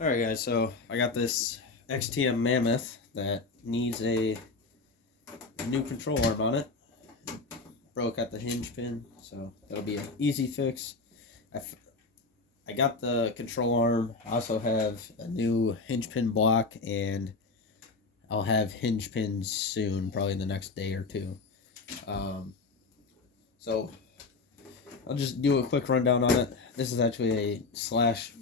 Alright guys, so I got this XTM Mammoth that needs a new control arm on it. Broke at the hinge pin, so that'll be an easy fix. I got the control arm. I also have a new hinge pin block, and I'll have hinge pins soon, probably in the next day or two. So I'll just do a quick rundown on it. This is actually a slash,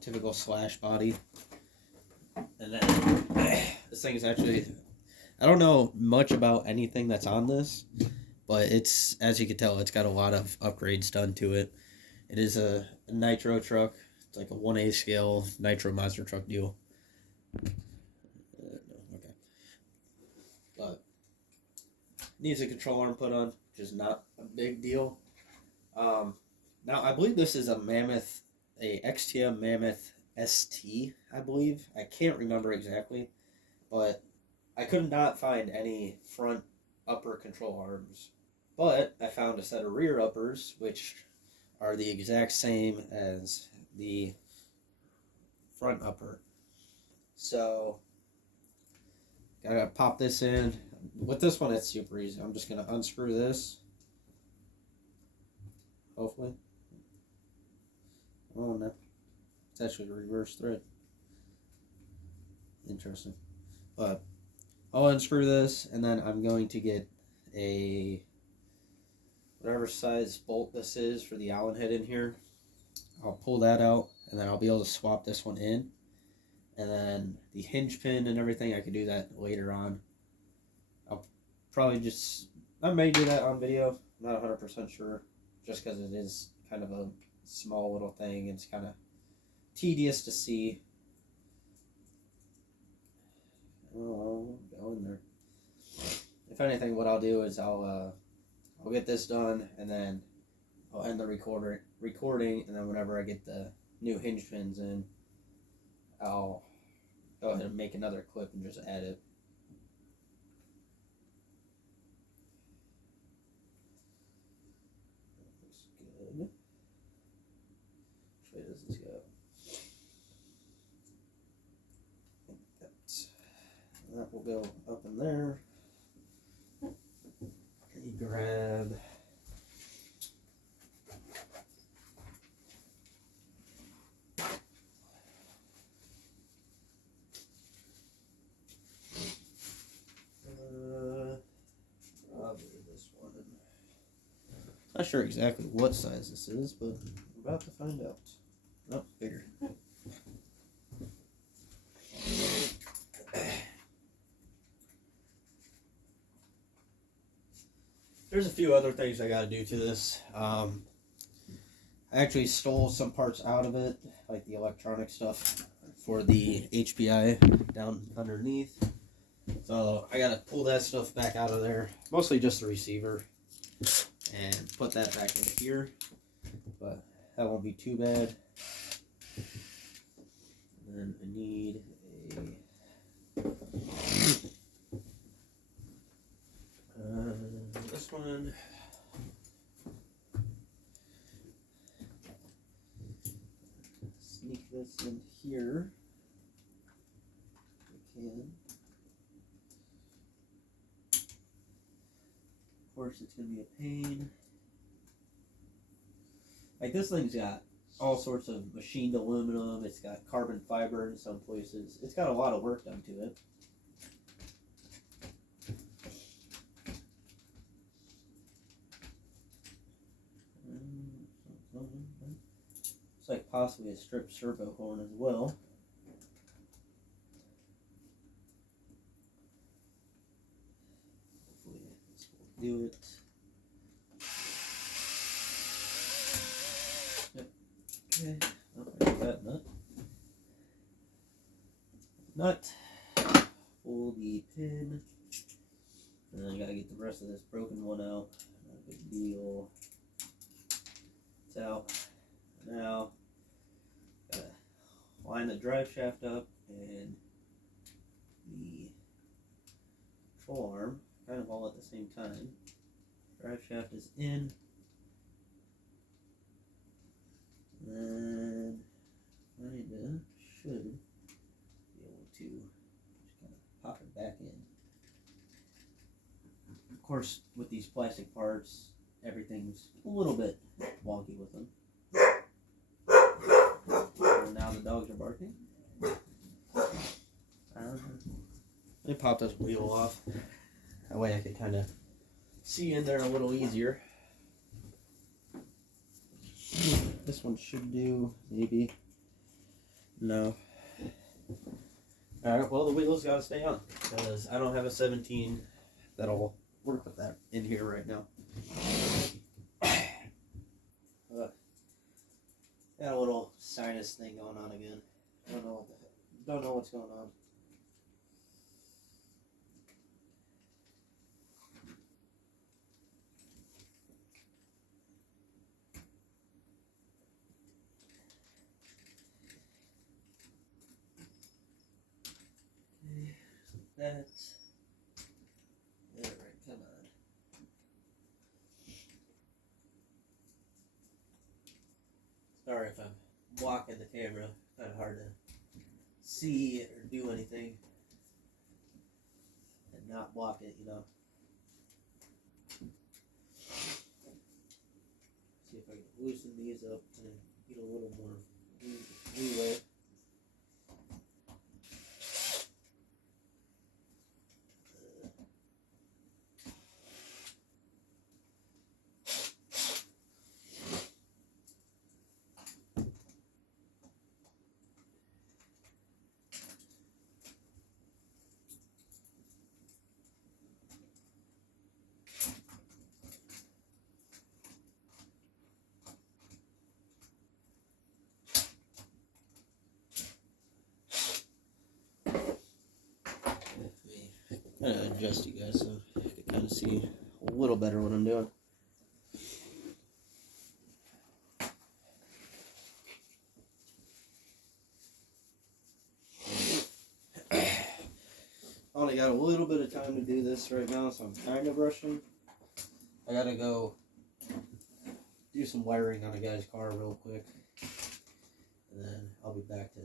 typical slash body. And then this thing is actually, I don't know much about anything that's on this, but it's, as you can tell, it's got a lot of upgrades done to it. It is a nitro truck. It's like a 1A scale nitro monster truck deal. Okay. But needs a control arm put on, which is not a big deal. Now, I believe this is a Mammoth, a XTM Mammoth ST, I believe. I can't remember exactly, but I could not find any front upper control arms. But I found a set of rear uppers, which are the exact same as the front upper. So, gotta pop this in. With this one, it's super easy. I'm just gonna unscrew this. Hopefully. Oh no. It's actually a reverse thread. Interesting. But I'll unscrew this, and then I'm going to get a whatever size bolt this is for the Allen head in here. I'll pull that out, and then I'll be able to swap this one in. And then the hinge pin and everything, I can do that later on. I'll probably I may do that on video. I'm not 100% sure, just because it is kind of a small little thing. It's kind of tedious to see. Oh, go in there. If anything, what I'll do is I'll get this done, and then I'll end the recording, and then whenever I get the new hinge pins in, I'll go ahead and make another clip and just add it. Looks good. Which way does this go? That will go up in there. You grab probably this one. Not sure exactly what size this is, but I'm about to find out. Oh, bigger. There's a few other things I gotta do to this. I actually stole some parts out of it, like the electronic stuff for the HPI down underneath. So I gotta pull that stuff back out of there, mostly just the receiver, and put that back in here, but that won't be too bad. And then I need this one. Sneak this in here. If I can. Of course, it's gonna be a pain. Like, this thing's got all sorts of machined aluminum. It's got carbon fiber in some places. It's got a lot of work done to it. It's like possibly a stripped servo horn as well. Hopefully this will do it. Yep. Okay. Oh, I got that nut. Nut. Pull the pin. And then I gotta get the rest of this broken one out. Not a big deal. It's out. Now, gotta line the drive shaft up and the control arm, kind of all at the same time. Drive shaft is in. And I need to course, with these plastic parts, everything's a little bit wonky with them. And now the dogs are barking. Let me pop this wheel off. That way I can kind of see in there a little easier. This one should do, maybe. No. Alright, well, the wheels gotta stay on because I don't have a 17 that'll work with that in here right now. Got a little sinus thing going on again. Don't know what's going on. That's alright, come on. Sorry if I'm blocking the camera. Kind of hard to see it or do anything and not block it, you know. See if I can loosen these up and get a little more leeway. I'm gonna adjust you guys so you can kind of see a little better what I'm doing. I only got a little bit of time to do this right now, so I'm kind of rushing. I gotta go do some wiring on a guy's car real quick, and then I'll be back to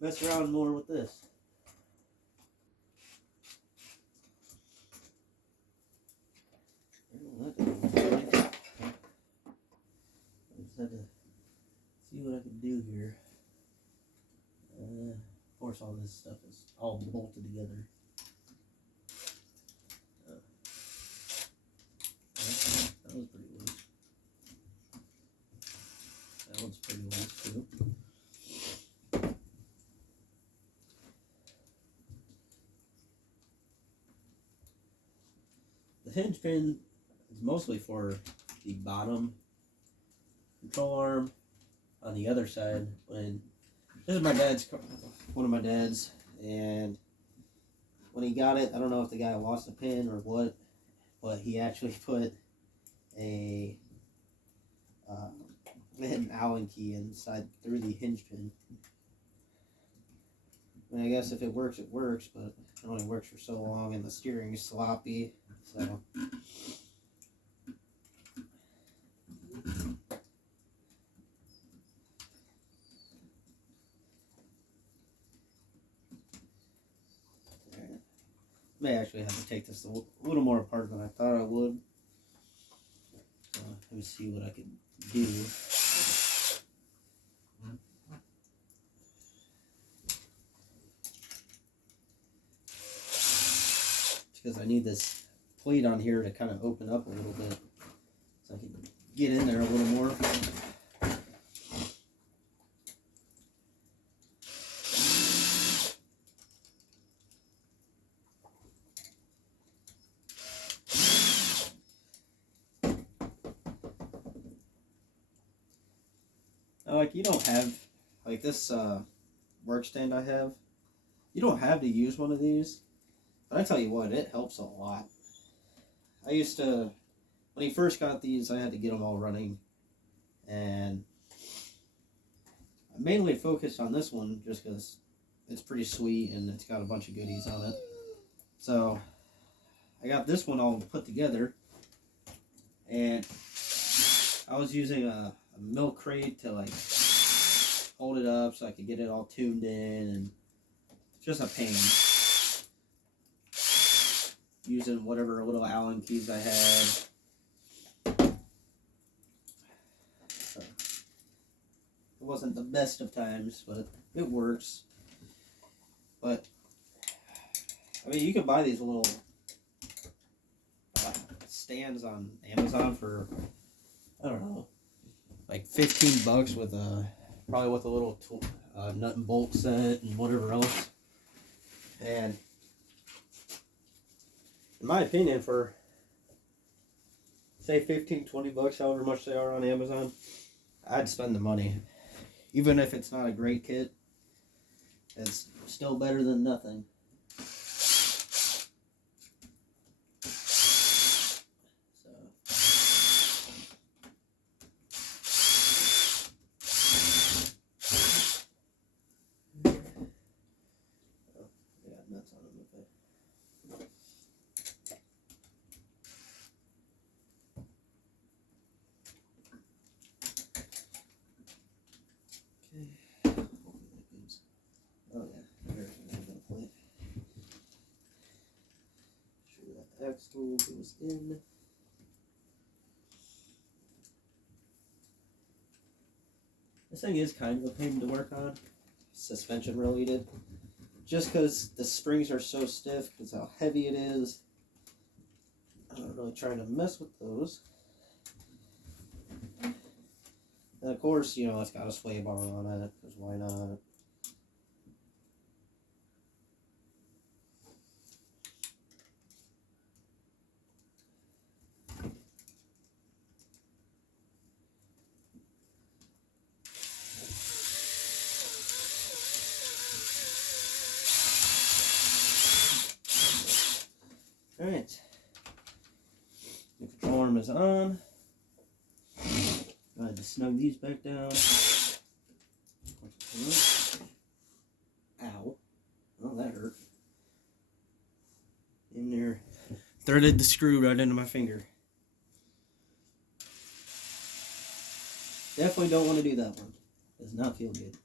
mess around more with this. I just had to see what I could do here. Of course, all this stuff is all bolted together. That was pretty loose. That one's pretty loose too. The hinge pin is mostly for the bottom control arm on the other side. When this is my dad's car, one of my dad's, and when he got it, I don't know if the guy lost a pin or what, but he actually put an Allen key inside through the hinge pin. I mean, I guess if it works, it works, but it only works for so long, and the steering is sloppy, so. May actually have to take this a little more apart than I thought I would. Let me see what I can do. Because I need this plate on here to kind of open up a little bit so I can get in there a little more. Like, you don't have, like this work stand I have, you don't have to use one of these, but I tell you what, it helps a lot. I used to, when he first got these, I had to get them all running, and I mainly focused on this one just because it's pretty sweet and it's got a bunch of goodies on it. So I got this one all put together, and I was using a milk crate to like hold it up so I could get it all tuned in, and it's just a pain. using whatever little Allen keys I had. So, it wasn't the best of times, but it works. But I mean, you can buy these little stands on Amazon for, I don't know, like $15 with probably with a little tool, nut and bolt set and whatever else. And in my opinion, for say $15-20, however much they are on Amazon, I'd spend the money. Even if it's not a great kit, it's still better than nothing. Oh yeah, there's another plate. Sure that axle goes in. This thing is kind of a pain to work on, suspension related, just because the springs are so stiff, because how heavy it is. I'm not really trying to mess with those. And of course, you know, it's got a sway bar on it, because why not? Alright. The control arm is on. Go ahead to snug these back down. Ow. Oh, that hurt. In there. Threaded the screw right into my finger. Definitely don't want to do that one. Does not feel good.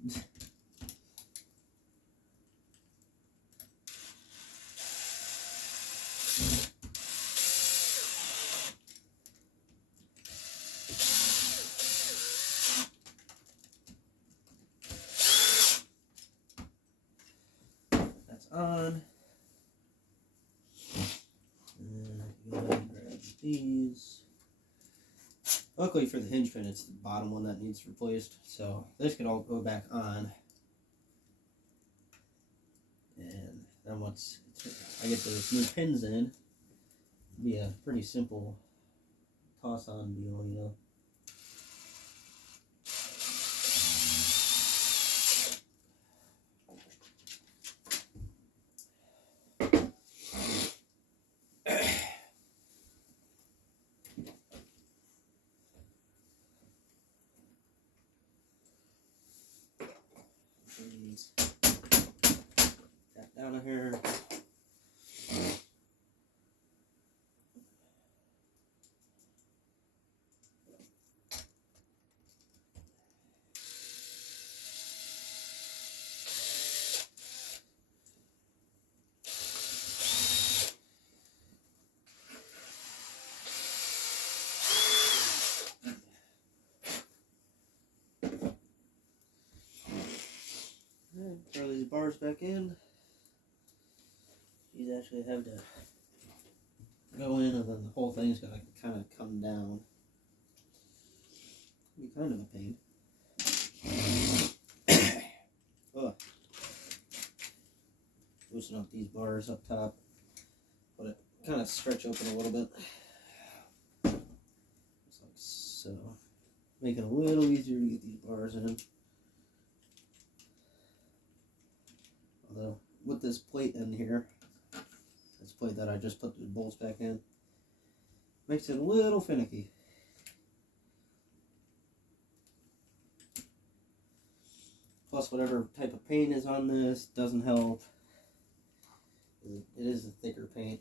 That's on. And I can go ahead and grab these. Luckily for the hinge pin, it's the bottom one that needs replaced. So this can all go back on. And then once I get those new pins in, it'll be a pretty simple toss on deal, you know. Tap down here. Throw these bars back in. These actually have to go in, and then the whole thing's got to kind of come down. Be kind of a pain. Oh. Loosen up these bars up top. Let it kind of stretch open a little bit. Just like so. Make it a little easier to get these bars in. Although, with this plate in here, this plate that I just put the bolts back in, makes it a little finicky. Plus, whatever type of paint is on this doesn't help. It is a thicker paint.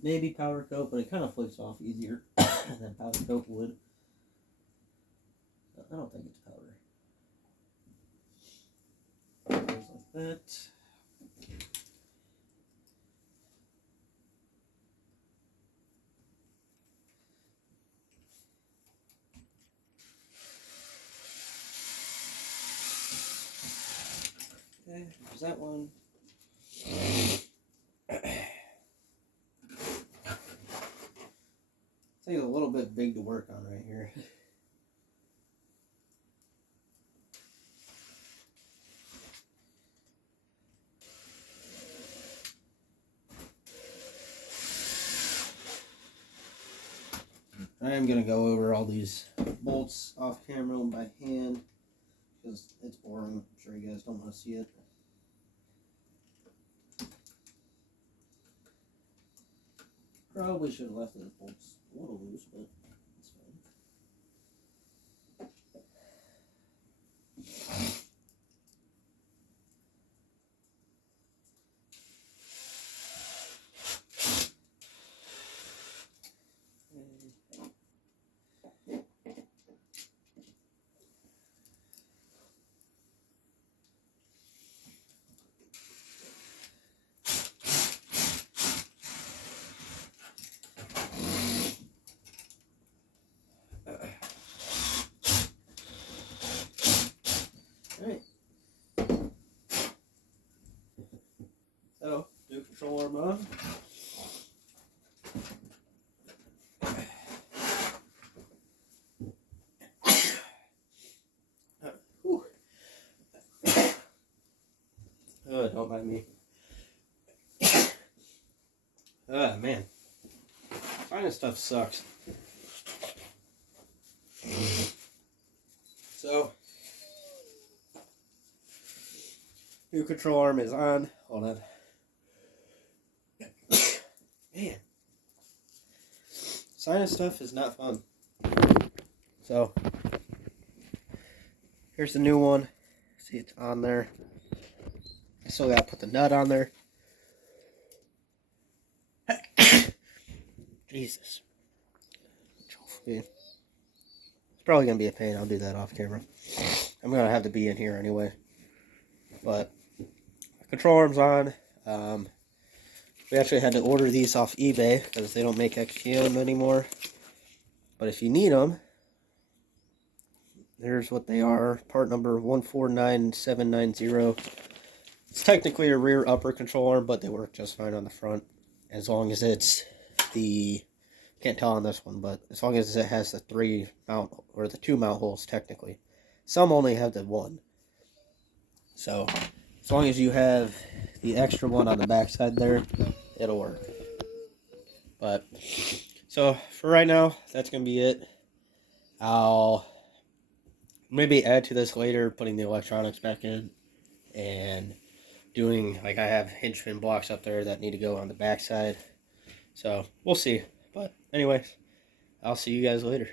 Maybe powder coat, but it kind of flakes off easier than powder coat would. I don't think it's powder. Goes like that. Okay, there's that one. I think it's a little bit big to work on right here. I am going to go over all these bolts off camera by hand because it's boring. I'm sure you guys don't want to see it. Probably should have left the bolts a little loose, but it's fine. Alright. So, new control arm on. Oh, don't mind me. Oh, man. Finding stuff sucks. So, new control arm is on. Hold on. Man. Sinus stuff is not fun. So, here's the new one. See, it's on there. I still gotta put the nut on there. Jesus. Hopefully. It's probably gonna be a pain. I'll do that off camera. I'm gonna have to be in here anyway. But control arm's on. We actually had to order these off eBay because they don't make XTM anymore. But if you need them, there's what they are. Part number 149790. It's technically a rear upper control arm, but they work just fine on the front. As long as it's the, can't tell on this one, but as long as it has the 3 mount, or the 2 mount holes technically. Some only have the 1. So, as long as you have the extra one on the back side there, it'll work. But, so, for right now, that's going to be it. I'll maybe add to this later, putting the electronics back in, and doing, like I have hinge pin blocks up there that need to go on the back side. So, we'll see. But, anyways, I'll see you guys later.